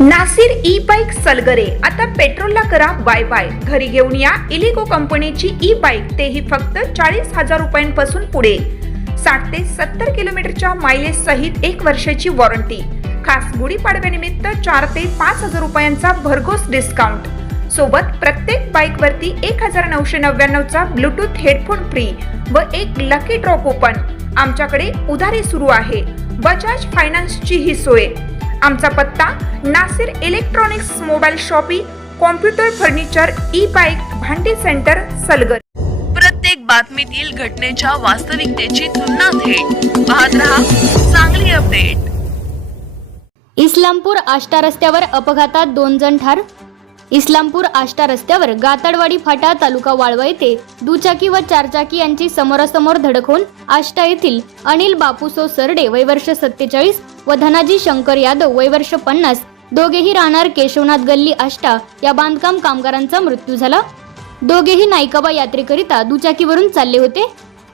Nasir e bike Salgare, आता पेट्रोलला करा bye bye. घरी घेऊन या इलिगो कंपनीची ई बाईक, तेही फक्त 40,000 रुपयांपासून पुढे। 60 ते 70 किलोमीटरच्या मायलेज सहित 1 वर्षाची वॉरंटी। खास गुढीपाडव्यानिमित्त 4 ते 5,000 रुपयांचा भरघोस डिस्काउंट। सोबत प्रत्येक बाईक वरती 1999 चा ब्लूटूथ हेडफोन फ्री व एक लकी ड्रॉ कूपन। आमच्याकडे उधारी सुरू आहे। बजाज फायनान्सची ही सोय। आमचा पत्ता Nasir electronics, mobile shoppe, computer, furniture, e bike, भांडी सेंटर, सलगर। प्रत्येक बातमीतील घटनेच्या वास्तविकतेची तुलना थेट पाहत रहा चांगली अपडेट। इस्लामपूर आष्टा रस्त्यावर अपघातात 2 जण ठार। इस्लामपूर आष्टा रस्त्यावर गाताडवाडी फाटा, तालुका वाळवा येथे दुचाकी व चारचाकी यांची समोरासमोर धडक होऊन आष्टा येथील अनिल बापूसो सरडे वय वर्ष 47 व धनाजी शंकर यादव वय वर्ष 50 दोघेही राहणार केशवनाथ गल्ली आष्टा या बांधकाम कामगारांचा मृत्यू झाला। दोघेही नाईकाबा यात्रेकरिता दुचाकीवरून चालले होते।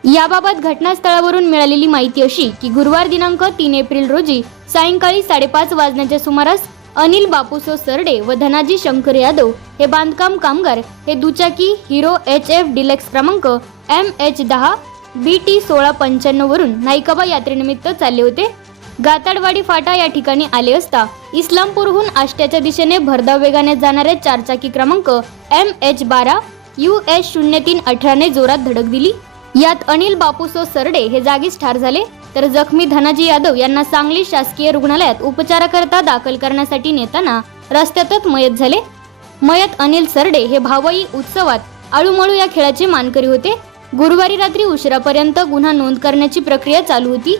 याबाबत घटनास्थळावरून मिळालेली माहिती अशी की गुरुवार दिनांक 3 एप्रिल रोजी सायंकाळी 5:30 वाजण्याच्या सुमारास अनिल बापूसो सरडे व धनाजी शंकर यादव हे बांधकाम कामगार हे दुचाकी हिरो HF डिलक्स क्रमांक MH10 BT 1695 वरून नाईकाबा यात्रेनिमित्त चालले होते। गाताडवाडी फाटा या ठिकाणी आले असता इस्लामपूरहून आष्ट्याच्या दिशेने भरधाव वेगाने जाणाऱ्या चारचाकी क्रमांक MH12 US 0318 ने जोरात धडक दिली। यात अनिल बापूसो सरडे हे जागीच ठार झाले, तर जखमी धनाजी यादव यांना सांगली शासकीय रुग्णालयात उपचाराकरता दाखल करण्यासाठी नेताना रस्त्यातच मयत झाले। मयत अनिल सरडे हे भावई उत्सवात आळूमळू या खेळाचे मानकरी होते। गुरुवारी रात्री उशिरापर्यंत गुन्हा नोंद करण्याची प्रक्रिया चालू होती।